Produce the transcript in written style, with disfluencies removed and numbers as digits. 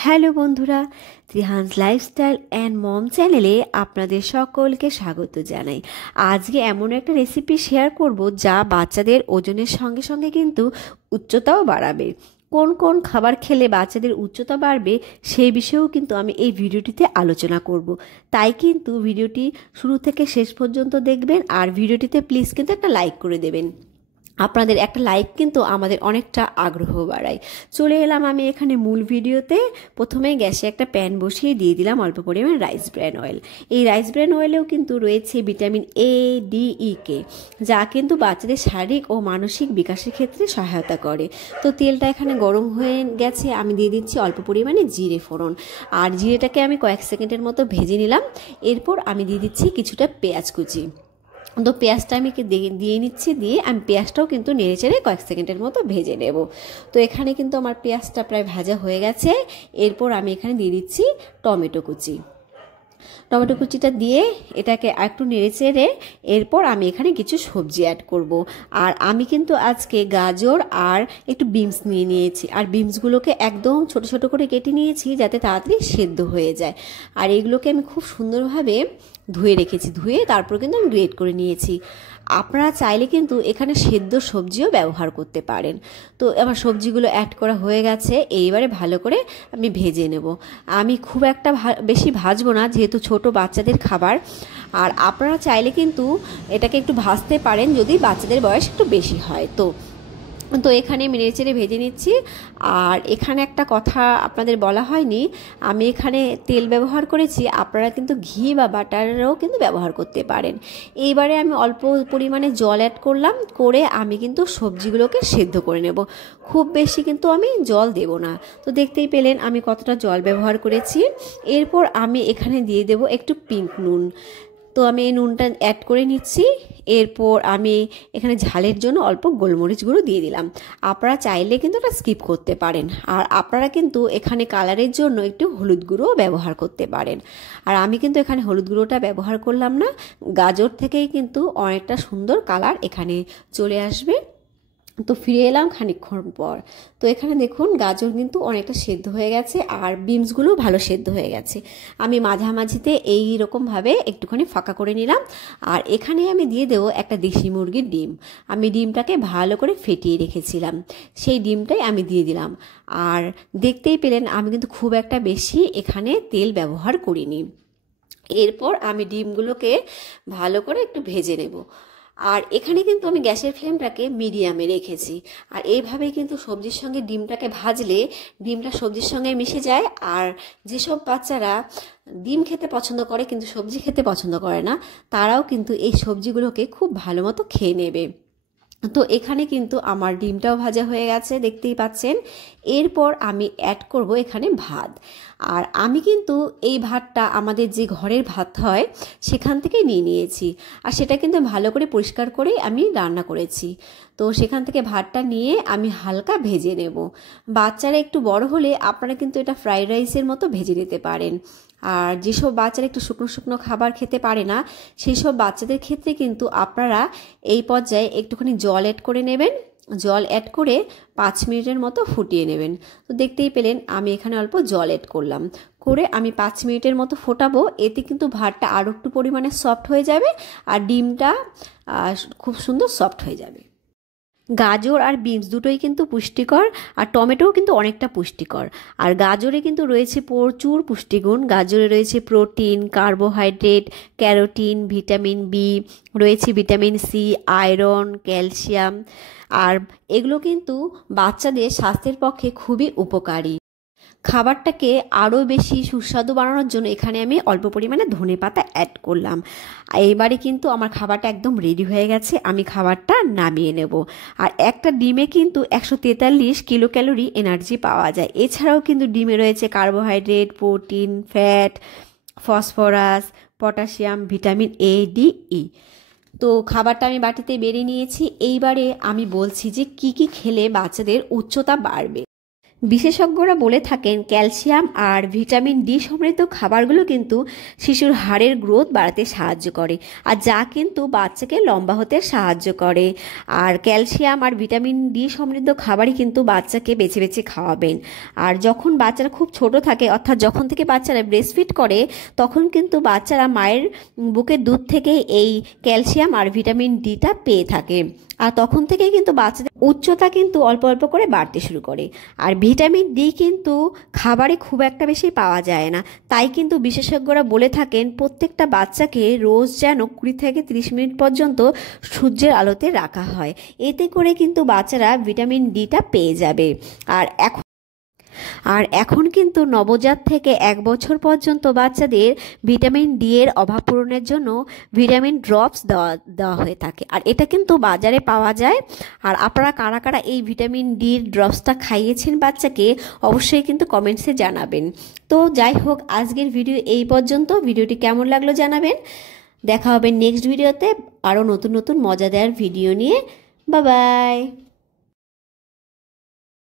Hello বন্ধুরা, Trihans lifestyle and mom চ্যানেলে আপনাদের সকলকে স্বাগত জানাই। আজকে এমন একটা রেসিপি শেয়ার করব যা বাচ্চাদের ওজনের সঙ্গে সঙ্গে কিন্তু উচ্চতাও বাড়াবে। কোন কোন খাবার খেলে বাচ্চাদের উচ্চতা বাড়বে সেই বিষয়েও কিন্তু আমি এই ভিডিওটিতে আলোচনা করব। তাই কিন্তু ভিডিওটি শুরু থেকে শেষ পর্যন্ত দেখবেন, আর ভিডিওটিতে প্লিজ কিন্তু একটা লাইক করে দেবেন। আপনাদের একটা লাইক কিন্তু আমাদের অনেকটা আগ্রহ বাড়ায়। চলে এলাম আমি এখানে মূল ভিডিওতে। প্রথমে গ্যাসে একটা প্যান বসিয়ে দিয়ে দিলাম অল্প পরিমাণ রাইস ব্র্যান অয়েল। এই রাইস ব্র্যান অয়েলেও কিন্তু রয়েছে ভিটামিন এ, ডি, ই, কে, যা কিন্তু বাচ্চাদের শারীরিক ও মানসিক বিকাশের ক্ষেত্রে সহায়তা করে। তো তেলটা এখানে গরম হয়ে গেছে, আমি দিয়ে দিচ্ছি অল্প পরিমাণে জিরে ফোড়ন। আর জিরেটাকে আমি কয়েক সেকেন্ডের মতো ভেজে নিলাম। এরপর আমি দিয়ে দিচ্ছি কিছুটা পেঁয়াজ কুচি। তো পেঁয়াজটা আমি দিয়ে নিচ্ছি, দিয়ে আমি পেঁয়াজটাও কিন্তু নেড়েচেড়ে কয়েক সেকেন্ডের মতো ভেজে নেব। তো এখানে কিন্তু আমার পেঁয়াজটা প্রায় ভাজা হয়ে গেছে। এরপর আমি এখানে দিয়ে দিচ্ছি টমেটো কুচি। টমেটো কুচিটা দিয়ে এটাকে একটু নেড়েচেড়ে এরপর আমি এখানে কিছু সবজি অ্যাড করব। আর আমি কিন্তু আজকে গাজর আর একটু বিনস নিয়ে নিয়েছি, আর বিনসগুলোকে একদম ছোট ছোট করে কেটে নিয়েছি যাতে তাড়াতাড়ি সেদ্ধ হয়ে যায়। আর এগুলোকে আমি খুব সুন্দরভাবে ধুয়ে রেখেছি, ধুয়ে তারপর কিন্তু আমি গ্রেট করে নিয়েছি। আপনারা চাইলে কিন্তু এখানে সেদ্ধ সবজিও ব্যবহার করতে পারেন। তো আমার সবজিগুলো অ্যাড করা হয়ে গেছে, এইবারে ভালো করে আমি ভেজে নেব। আমি খুব একটা বেশি ভাজবো না, যেহেতু ছোট বাচ্চাদের খাবার। আর আপনারা চাইলে কিন্তু এটাকে একটু ভাজতে পারেন যদি বাচ্চাদের বয়স একটু বেশি হয়। তো এখানে আমি নেড়েচেড়ে ভেজে নিচ্ছি। আর এখানে একটা কথা আপনাদের বলা হয়নি, আমি এখানে তেল ব্যবহার করেছি, আপনারা কিন্তু ঘি বা বাটারও কিন্তু ব্যবহার করতে পারেন। এইবারে আমি অল্প পরিমাণে জল অ্যাড করলাম, করে আমি কিন্তু সবজিগুলোকে সেদ্ধ করে নেব। খুব বেশি কিন্তু আমি জল দেব না। তো দেখতেই পেলেন আমি কতটা জল ব্যবহার করেছি। এরপর আমি এখানে দিয়ে দেব একটু পিঙ্ক নুন। তো আমি এই নুনটা অ্যাড করে নিচ্ছি। এরপর আমি এখানে ঝালের জন্য অল্প গোলমরিচ গুঁড়ো দিয়ে দিলাম। আপনারা চাইলে কিন্তু এটা স্কিপ করতে পারেন। আর আপনারা কিন্তু এখানে কালারের জন্য একটু হলুদ গুঁড়ো ব্যবহার করতে পারেন। আর আমি কিন্তু এখানে হলুদ গুঁড়োটা ব্যবহার করলাম না, গাজর থেকেই কিন্তু অনেকটা সুন্দর কালার এখানে চলে আসবে। তো ফিরে এলাম খানিকক্ষণ পর। তো এখানে দেখুন গাজর কিন্তু অনেকটা সেদ্ধ হয়ে গেছে, আর বিনসগুলো ভালো সেদ্ধ হয়ে গেছে। আমি মাঝামাঝিতে এই রকমভাবে একটুখানি ফাঁকা করে নিলাম। আর এখানে আমি দিয়ে দেবো একটা দেশি মুরগির ডিম। আমি ডিমটাকে ভালো করে ফেটিয়ে রেখেছিলাম, সেই ডিমটাই আমি দিয়ে দিলাম। আর দেখতেই পেলেন আমি কিন্তু খুব একটা বেশি এখানে তেল ব্যবহার করিনি। এরপর আমি ডিমগুলোকে ভালো করে একটু ভেজে নেব। আর এখানে কিন্তু আমি গ্যাসের ফ্লেমটাকে মিডিয়ামে রেখেছি। আর এইভাবেই কিন্তু সবজির সঙ্গে ডিমটাকে ভাজলে ডিমটা সবজির সঙ্গে মিশে যায়। আর যেসব বাচ্চারা ডিম খেতে পছন্দ করে কিন্তু সবজি খেতে পছন্দ করে না, তারাও কিন্তু এই সবজিগুলোকে খুব ভালো মতো খেয়ে নেবে। তো এখানে কিন্তু আমার ডিমটাও ভাজা হয়ে গেছে, দেখতেই পাচ্ছেন। এরপর আমি অ্যাড করব এখানে ভাত। আর আমি কিন্তু এই ভাতটা আমাদের যে ঘরের ভাত হয় সেখান থেকে নিয়েছি। আর সেটা কিন্তু ভালো করে পরিষ্কার করেই আমি রান্না করেছি। তো সেখান থেকে ভাতটা নিয়ে আমি হালকা ভেজে নেব। বাচ্চারা একটু বড় হলে আপনারা কিন্তু এটা ফ্রাইড রাইসের মতো ভেজে নিতে পারেন। আর যেসব বাচ্চারা একটু শুকনো শুকনো খাবার খেতে পারে না, সেই সব বাচ্চাদের ক্ষেত্রে কিন্তু আপনারা এই পর্যায়ে একটুখানি জল অ্যাড করে নেবেন। জল অ্যাড করে 5 মিনিটের মতো ফুটিয়ে নেবেন। তো দেখতেই পেলেন আমি এখানে অল্প জল অ্যাড করলাম, করে আমি 5 মিনিটের মতো ফোটাবো। এতে কিন্তু ভাতটা আরও একটু পরিমাণে সফট হয়ে যাবে, আর ডিমটা খুব সুন্দর সফট হয়ে যাবে। গাজর আর বিনস দুটোই কিন্তু পুষ্টিকর, আর টমেটোও কিন্তু অনেকটা পুষ্টিকর। আর গাজরে কিন্তু রয়েছে প্রচুর পুষ্টিগুণ। গাজরে রয়েছে protein, carbohydrate, carotene, vitamin B, রয়েছে ভিটামিন সি, আয়রন, ক্যালসিয়াম। আর এগুলো কিন্তু বাচ্চাদের স্বাস্থ্যের পক্ষে খুবই উপকারী। খাবারটাকে আরও বেশি সুস্বাদু বানানোর জন্য এখানে আমি অল্প পরিমাণে ধনেপাতা অ্যাড করলাম। এবারে কিন্তু আমার খাবারটা একদম রেডি হয়ে গেছে, আমি খাবারটা নামিয়ে নেব। আর একটা ডিমে কিন্তু 143 কিলো ক্যালোরি এনার্জি পাওয়া যায়। এছাড়াও কিন্তু ডিমে রয়েছে carbohydrate, protein, fat, phosphorus, potassium, vitamin A, D, E. তো খাবারটা আমি বাটিতে বেড়ে নিয়েছি। এইবারে আমি বলছি যে কি কি খেলে বাচ্চাদের উচ্চতা বাড়বে। বিশেষজ্ঞরা বলে থাকেন ক্যালসিয়াম আর ভিটামিন ডি সমৃদ্ধ খাবারগুলো কিন্তু শিশুর হাড়ের গ্রোথ বাড়াতে সাহায্য করে, আর যা কিন্তু বাচ্চাকে লম্বা হতে সাহায্য করে। আর ক্যালসিয়াম আর ভিটামিন ডি সমৃদ্ধ খাবারই কিন্তু বাচ্চাকে বেছে বেছে খাওয়াবেন। আর যখন বাচ্চারা খুব ছোট থাকে, অর্থাৎ যখন থেকে বাচ্চারা ব্রেস্টফিড করে, তখন কিন্তু বাচ্চারা মায়ের বুকের দুধ থেকে এই ক্যালসিয়াম আর ভিটামিন ডিটা পেয়ে থাকে। আর তখন থেকেই কিন্তু বাচ্চাদের উচ্চতা কিন্তু অল্প অল্প করে বাড়তে শুরু করে। আর ভিটামিন ডি কিন্তু খাবারে খুব একটা বেশি পাওয়া যায় না, তাই কিন্তু বিশেষজ্ঞরা বলে থাকেন প্রত্যেকটা বাচ্চাকে রোজ যেন 20 থেকে 30 মিনিট পর্যন্ত সূর্যের আলোতে রাখা হয়। এতে করে কিন্তু বাচ্চারা ভিটামিন ডিটা পেয়ে যাবে। আর এখন কিন্তু নবজাত থেকে 1 বছর পর্যন্ত বাচ্চাদের ভিটামিন ডি এর অভাব পূরণের জন্য ভিটামিন ড্রপস দেওয়া হয়ে থাকে, আর এটা কিন্তু বাজারে পাওয়া যায়। আর আপনারা কারা কারা এই ভিটামিন ডি ড্রপসটা খাইয়েছেন বাচ্চাকে অবশ্যই কিন্তু কমেন্টসে জানাবেন। তো যাই হোক, আজকের ভিডিও এই পর্যন্ত। ভিডিওটি কেমন লাগলো জানাবেন। দেখা হবে নেক্সট ভিডিওতে আরও নতুন নতুন মজাদার ভিডিও নিয়ে। Bye bye.